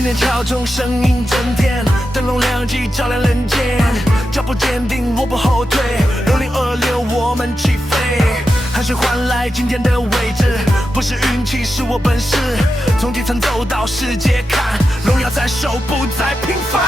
信念敲钟，声音震天，灯笼亮起，照亮人间。脚步坚定，我不后退。2026，我们起飞，汗水换来今天的位置，不是运气，是我本事。从基层走到世界看，荣耀在手，不再平凡。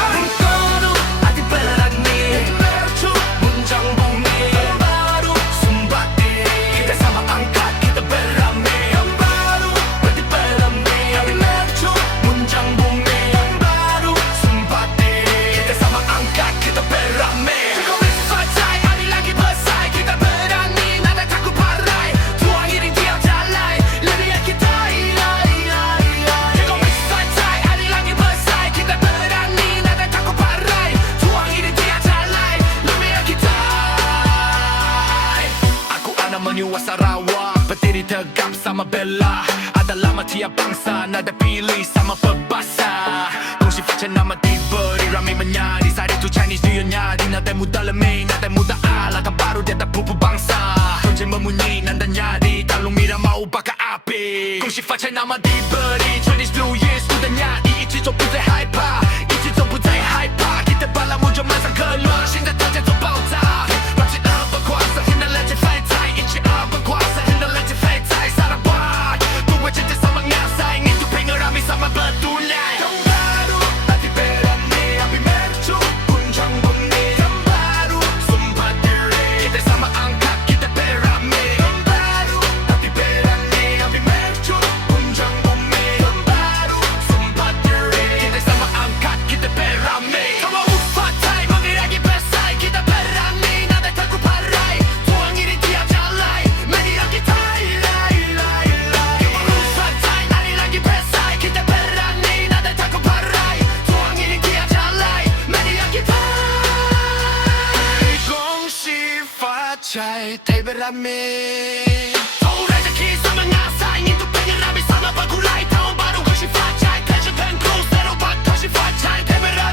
Menyua Sarawak, berdiri tegap sama bela. Ada lama tiap bangsa, nada pilih sama berbahasa. Kongsi faca nama diberi, ramai menyanyi. Saat itu Chinese New Year nyari, nada muda lemah, nada muda ala. Kan baru dia tak pupu bangsa. Lonceng memunyi, nada nyari. Talung mira mau bakar api. Kongsi faca nama diberi, Chinese New Year sudah nyari. 一直都不再害怕，一直都不再害怕。Kita balas muncul masang keluar，现在大家都爆炸。Rakyat apa kuasa, hendak lanjut fight time。 apa kuasa hendak lanjut fight time Sarawak. Gue cinta sama ngasai, itu pengen rame sama betulai. Tahun baru, hati berani, api mercu, puncang bumi. Tahun baru, sumpah diri, kita sama angkat, kita beramai. Tahun baru, hati berani, api mercu, puncang bumi. Tahun baru, sumpah diri, kita sama angkat, kita beramai. Come on, fight time, mengirangi besai, kita berani, nada takut parai. Tuang ini tiap jalan. Tay beramai, tahu rezeki sama ngasai, itu pengen ramai sama bergulai. Tahun baru kasih fajai, tension dan cruise, Sarawak kasih fajai, tay beramai.